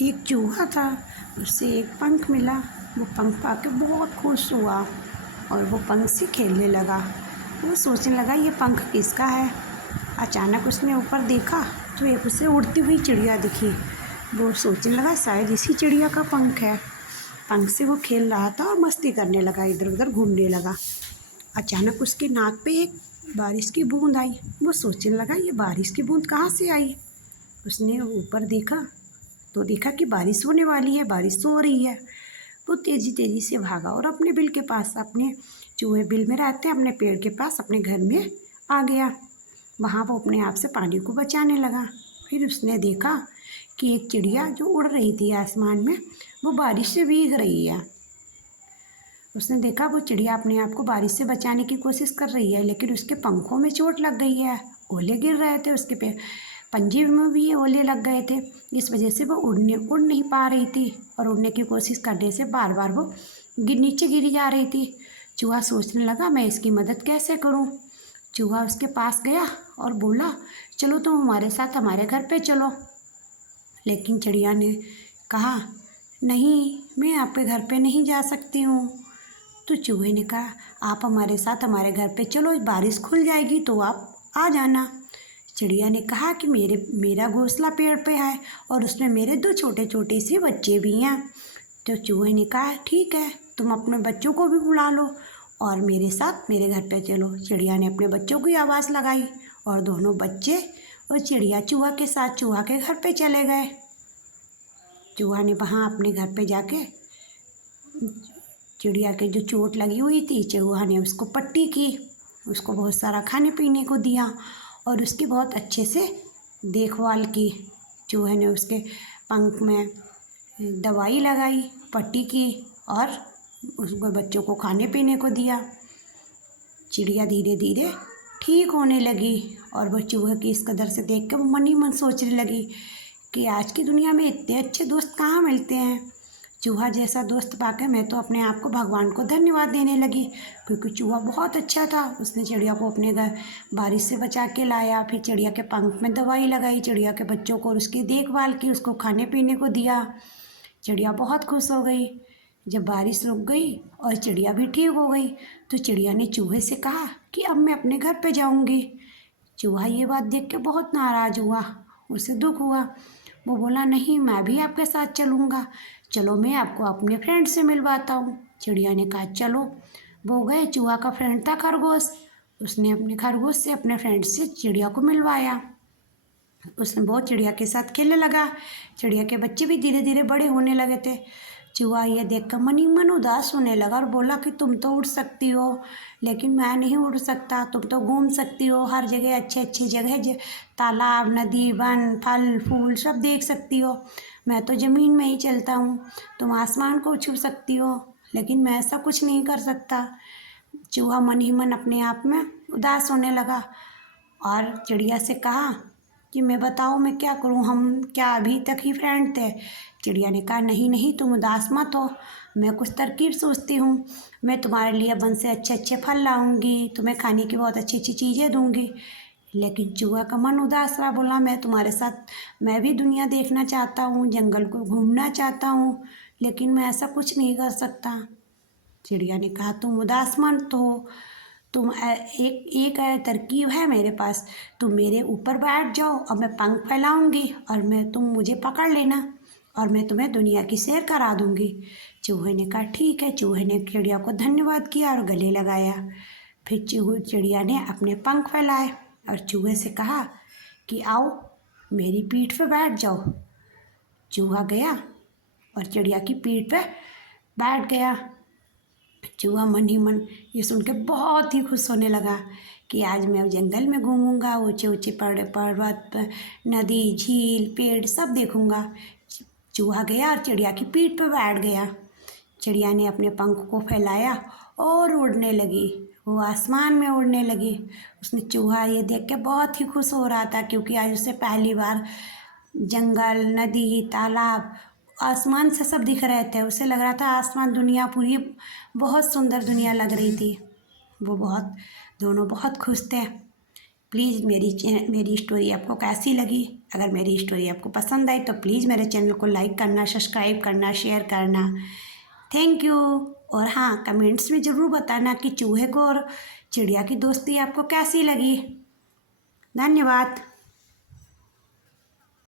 एक चूहा था, उसे एक पंख मिला। वो पंख पाके बहुत खुश हुआ और वो पंख से खेलने लगा। वो सोचने लगा ये पंख किसका है। अचानक उसने ऊपर देखा तो एक उसे उड़ती हुई चिड़िया दिखी। वो सोचने लगा शायद इसी चिड़िया का पंख है। पंख से वो खेल रहा था और मस्ती करने लगा, इधर उधर घूमने लगा। अचानक उसके नाक पे एक बारिश की बूंद आई। वो सोचने लगा ये बारिश की बूंद कहाँ से आई। उसने ऊपर देखा तो देखा कि बारिश होने वाली है, बारिश तो हो रही है। वो तेज़ी तेज़ी से भागा और अपने बिल के पास, अपने चूहे बिल में रहते हैं, अपने पेड़ के पास अपने घर में आ गया। वहाँ वो अपने आप से पानी को बचाने लगा। फिर उसने देखा कि एक चिड़िया जो उड़ रही थी आसमान में, वो बारिश से भीग रही है। उसने देखा वो चिड़िया अपने आप को बारिश से बचाने की कोशिश कर रही है, लेकिन उसके पंखों में चोट लग गई है। ओले गिर रहे थे उसके पे, पंजे में भी ओले लग गए थे। इस वजह से वो उड़ नहीं पा रही थी और उड़ने की कोशिश करने से बार बार वो नीचे गिरी जा रही थी। चूहा सोचने लगा मैं इसकी मदद कैसे करूं। चूहा उसके पास गया और बोला चलो तुम हमारे साथ हमारे घर पे चलो। लेकिन चिड़िया ने कहा नहीं, मैं आपके घर पे नहीं जा सकती हूँ। तो चूहे ने कहा आप हमारे साथ हमारे घर पे चलो, बारिश खुल जाएगी तो आप आ जाना। चिड़िया ने कहा कि मेरा घोंसला पेड़ पे है और उसमें मेरे दो छोटे छोटे से बच्चे भी हैं। तो चूहे ने कहा ठीक है, तुम अपने बच्चों को भी बुला लो और मेरे साथ मेरे घर पे चलो। चिड़िया ने अपने बच्चों की आवाज़ लगाई और दोनों बच्चे और चिड़िया चूहा के साथ चूहा के घर पे चले गए। चूहा ने वहाँ अपने घर पे जाके चिड़िया के जो चोट लगी हुई थी, चूहा ने उसको पट्टी की, उसको बहुत सारा खाने पीने को दिया और उसकी बहुत अच्छे से देखभाल की। चूहे ने उसके पंख में दवाई लगाई, पट्टी की और उसको बच्चों को खाने पीने को दिया। चिड़िया धीरे धीरे ठीक होने लगी और वो चूहे की इस कदर से देख कर वो मन ही मन सोचने लगी कि आज की दुनिया में इतने अच्छे दोस्त कहाँ मिलते हैं। चूहा जैसा दोस्त पाकर मैं तो अपने आप को भगवान को धन्यवाद देने लगी, क्योंकि चूहा बहुत अच्छा था। उसने चिड़िया को अपने घर बारिश से बचा के लाया, फिर चिड़िया के पंख में दवाई लगाई, चिड़िया के बच्चों को और उसकी देखभाल की, उसको खाने पीने को दिया। चिड़िया बहुत खुश हो गई। जब बारिश रुक गई और चिड़िया भी ठीक हो गई तो चिड़िया ने चूहे से कहा कि अब मैं अपने घर पे जाऊंगी। चूहा ये बात देख के बहुत नाराज़ हुआ, उसे दुख हुआ। वो बोला नहीं, मैं भी आपके साथ चलूँगा, चलो मैं आपको अपने फ्रेंड से मिलवाता हूँ। चिड़िया ने कहा चलो। वो गए, चूहा का फ्रेंड था खरगोश। उसने अपने खरगोश से अपने फ्रेंड से चिड़िया को मिलवाया। उसने बहुत चिड़िया के साथ खेलने लगा। चिड़िया के बच्चे भी धीरे धीरे बड़े होने लगे थे। चूहा ये देखकर मन ही मन उदास होने लगा और बोला कि तुम तो उड़ सकती हो, लेकिन मैं नहीं उड़ सकता। तुम तो घूम सकती हो हर जगह, अच्छी अच्छी जगह, तालाब, नदी, वन, फल फूल सब देख सकती हो। मैं तो ज़मीन में ही चलता हूँ। तुम आसमान को छू सकती हो, लेकिन मैं ऐसा कुछ नहीं कर सकता। चूहा मन ही मन अपने आप में उदास होने लगा और चिड़िया से कहा कि मैं बताओ मैं क्या करूं, हम क्या अभी तक ही फ्रेंड थे। चिड़िया ने कहा नहीं नहीं, तुम उदास मत हो, मैं कुछ तरकीब सोचती हूँ। मैं तुम्हारे लिए वन से अच्छे अच्छे फल लाऊंगी, तुम्हें खाने की बहुत अच्छी अच्छी चीज़ें दूंगी। लेकिन चूहा का मन उदास रहा, बोला मैं तुम्हारे साथ, मैं भी दुनिया देखना चाहता हूँ, जंगल को घूमना चाहता हूँ, लेकिन मैं ऐसा कुछ नहीं कर सकता। चिड़िया ने कहा तुम उदास मत हो, एक एक तरकीब है मेरे पास। तुम मेरे ऊपर बैठ जाओ और मैं पंख फैलाऊंगी और तुम मुझे पकड़ लेना और मैं तुम्हें दुनिया की सैर करा दूंगी। चूहे ने कहा ठीक है। चूहे ने चिड़िया को धन्यवाद किया और गले लगाया। फिर चिड़िया ने अपने पंख फैलाए और चूहे से कहा कि आओ मेरी पीठ पे बैठ जाओ। चूहा गया और चिड़िया की पीठ पे बैठ गया। चूहा मन ही मन ये सुन के बहुत ही खुश होने लगा कि आज मैं जंगल में घूमूंगा, ऊंचे ऊंचे पर्वत, नदी, झील, पेड़ सब देखूंगा। चूहा गया और चिड़िया की पीठ पर बैठ गया। चिड़िया ने अपने पंख को फैलाया और उड़ने लगी, वो आसमान में उड़ने लगी। उसने चूहा ये देख के बहुत ही खुश हो रहा था, क्योंकि आज उसे पहली बार जंगल, नदी, तालाब, आसमान से सब दिख रहे थे। उसे लग रहा था आसमान, दुनिया पूरी बहुत सुंदर दुनिया लग रही थी। वो बहुत दोनों बहुत खुश थे। प्लीज़ मेरी स्टोरी आपको कैसी लगी? अगर मेरी स्टोरी आपको पसंद आई तो प्लीज़ मेरे चैनल को लाइक करना, सब्सक्राइब करना, शेयर करना। Thank you. और हाँ, कमेंट्स में ज़रूर बताना कि चूहे को और चिड़िया की दोस्ती आपको कैसी लगी। धन्यवाद।